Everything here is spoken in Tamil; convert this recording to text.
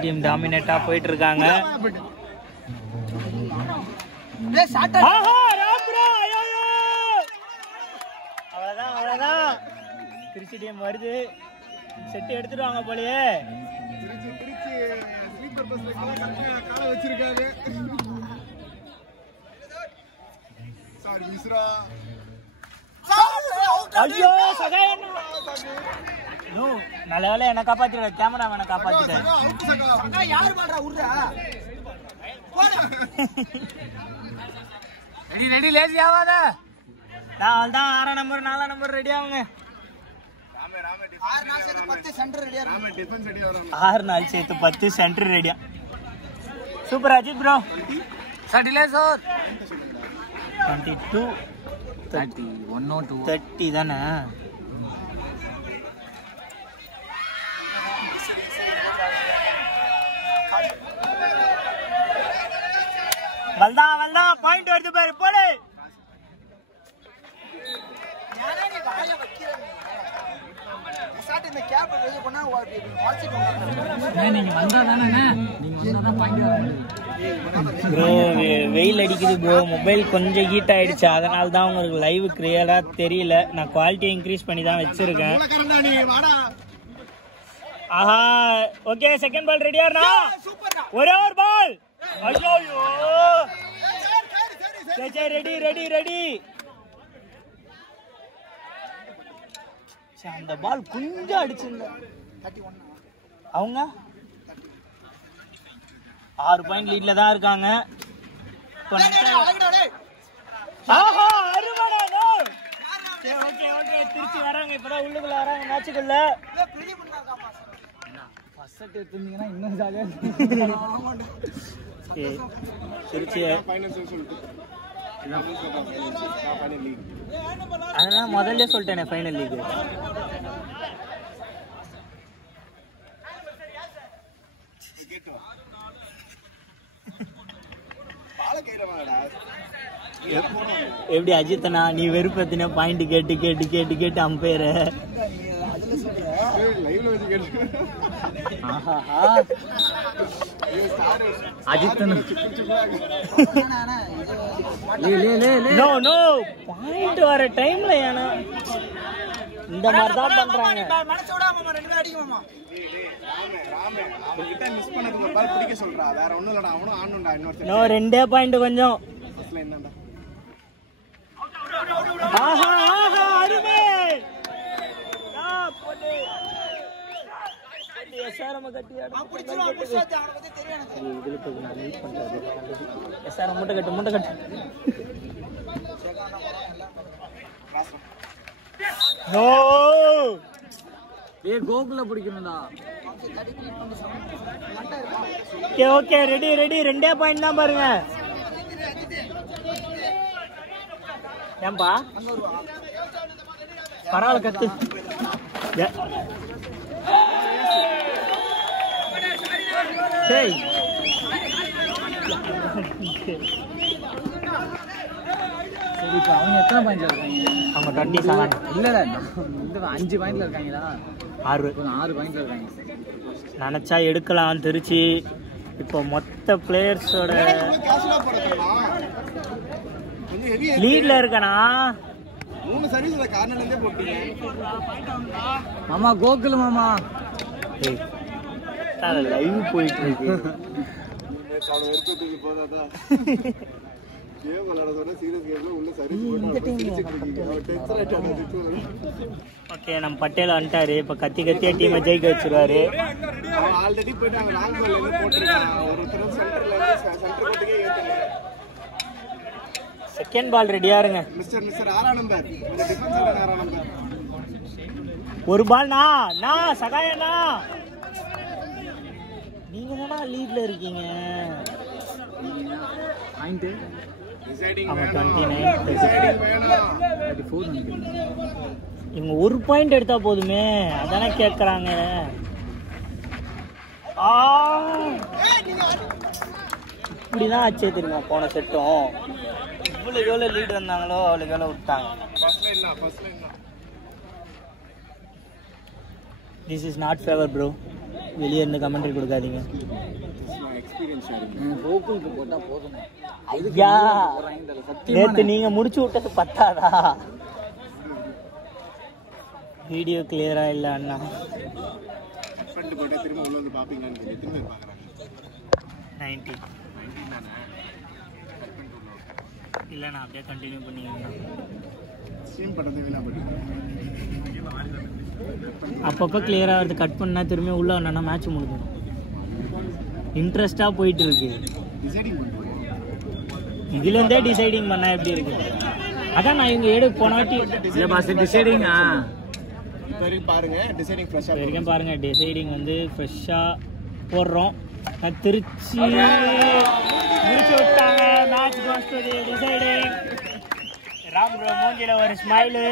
டீம் டாமினேட்டா போயிட்டு இருக்காங்க. அவ்வளவுதான் திருச்சி டீம் வருது. செட் எடுத்துடுவாங்க போலயே. ஐயோ சகாயம் நல்ல வேலை என்ன காப்பாத்திட, கேமராமேனை காப்பாத்திட்டேன். ரெடி லேசி ஆகாத. நான் தான் 6 நம்பர் 4 நம்பர் ரெடி ஆகுங்க. 6 நாள் சேர்த்து 10 சென்டர் ரெடியா. Super Ajith bro. சட்டிலே சார் 22 30 102 30 தானே. வல்தா பாயிண்ட் வருது பாரு, போடு. ப்ரோ வெயில் அடிக்குது ப்ரோ, மொபைல் கொஞ்சம் ஹீட் ஆயிடுச்சு, அதனால தான் உங்களுக்கு லைவ் கிளியரா தெரியல. நான் குவாலிட்டி இன்க்ரீஸ் பண்ணி தான் வச்சிருக்கேன். ஆஹா ஓகே, செகண்ட் பால் ரெடியாண்ணா. ஒரே ஒரு பால். ஐயோ ரெடி. அந்த பால் கொஞ்சம் அடிச்சிருந்த. அவங்க 6 பாயிண்ட் லீட்ல தான் இருக்காங்க. திருச்சி வராங்க, இப்பதான் உள்ளுக்குள்ள வராங்க மேட்சுக்குள்ள. இன்னும் ஜாலியா திருச்சி. அதெல்லாம் முதல்ல சொல்லிட்டேனே ஃபைனல் லீக். எப்படி அஜித்தனா நீ வெறுப்பத்தின பாயிண்ட் கேட்டு அம்பையர் அஜித்தன் பாயிண்ட் வர டைம்ல ஏன்னா இந்த மாதிரி தான் பண்றாங்க. ரெண்டே பாயிண்ட் கொஞ்சம். அருமை. மூட்டை கட்டு. கோகுல பிடிக்கணும்டா. Okay ready. ரெண்டே பாயிண்ட் தான் பாருங்க. ஏன்பா பரவாயில்ல கத்து. அவங்க எத்தனை பாயிண்ட்ல இருக்காங்க? அவங்க 27 இல்ல 5 பாயிண்ட்ல இருக்காங்களா? 6 பாயிண்ட்ல இருக்காங்க. நினைச்சா எடுக்கலாம் திருச்சி. இப்போ மொத்த பிளேயர்ஸோட லீட்ல இருக்கனா. 3 சர்வீஸ்ல கார்னர்ல இருந்தே போட்டீங்க மாமா. கோகுல் மாமா லைவ் போயிட்டு இருக்கு. ஓகே நம்ம பட்டேல் வந்துட்டாரு. இப்ப கத்தியா டீமை ஜெயிக்க வச்சிருவாரு. செகண்ட் பால் ரெடியா இருங்க. ஒரு பால் நான் சகாயண்ணா. நீங்க தானா லீட்ல இருக்கீங்க. இவங்க ஒரு பாயிண்ட் எடுத்தா போதுமே, அதானே கேக்குறாங்க. இப்படிதான் ஆச்சே தெரியுமா போன செட்டும். இவ்வளவு எவ்வளவு லீட் வந்தாங்களோ அவளுக்கு எவ்வளவு விட்டாங்க. This is not fair bro. வெளியே இருந்து கமெண்ட்ரி கொடுக்காதீங்க. ஐயா நேற்று நீங்க முடிச்சு விட்டது பத்தாதா? வீடியோ கிளியரா இல்ல அண்ணா. 90 இல்ல நான் அப்படியே கண்டினியூ பண்ணிக்கிறேன். அப்பப்போ கிளியரா வருது. கட் பண்ணா திரும்பி உள்ள வந்தா மேட்ச் முடிஞ்சிடும். இன்ட்ரெஸ்டா போயிட்டு இருக்கு. இதுல இருந்தே டிசைடிங் பண்ணா எப்படி இருக்கு? அதான் நான் இவங்க போன வாட்டி டிசைடிங் பாருங்க. டிசைடிங் வந்து ஃப்ரெஷ்ஷா போடுறோம். திருச்சி முடிச்சு விட்டாங்க. Match goes to the deciding. Ram bro மூஞ்சில ஒரு ஸ்மைலு.